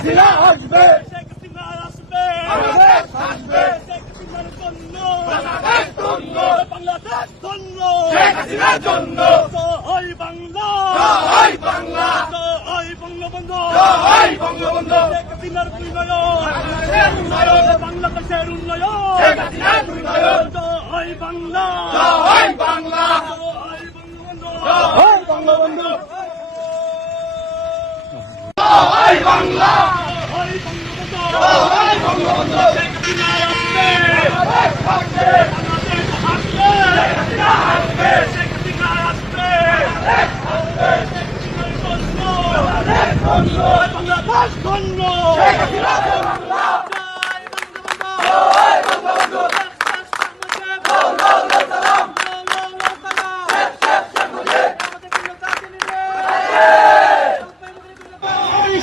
হাসিনা আসবে বাংলাদেশ ধন্য শেখ হাসিনার জন্য জয় বাংলা জয় বাংলা জয় বঙ্গবন্ধু জয় বঙ্গবন্ধু শেখ হাসিনার উন্নয়ন বাংলাদেশের উন্নয়ন শেখ হাসিনার উন্নয়ন জয় বাংলা জয় বঙ্গবন্ধু জয় বঙ্গবন্ধু জয় বাংলা জয় বঙ্গবন্ধু জয় বঙ্গবন্ধু শেখ হাসিনা আসবে বাংলাদেশ আসবে বাংলাদেশ আসবে শেখ হাসিনা আসবে শেখ হাসিনার জন্য বাংলাদেশ ধন্য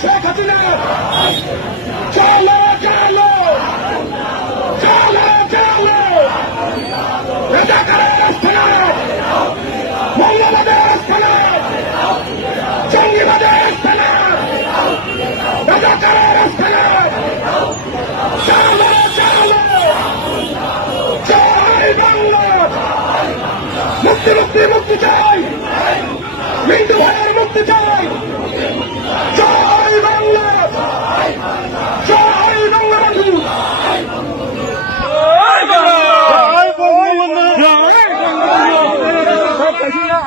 শেখ হাসিনা চলো চলো চলো চলো রাজাকারের আস্থানা মঙ্গলবাদের আস্থানা জঙ্গিবাদের আস্থানা রাজাকারের আস্থানা চলো চলো জয় বাংলা মুক্তি মুক্তি মুক্তি চাই মিন্টু ভাইয়ের মুক্তি চাই জয় বাংলা জয় বঙ্গবন্ধু জয় বঙ্গবন্ধু জয় বাংলাদেশ আসবে জয় বঙ্গবন্ধু বাংলাদেশ আসবে জয় বাংলা জয় বাংলা জয় রাজাকার জয় রাজাকার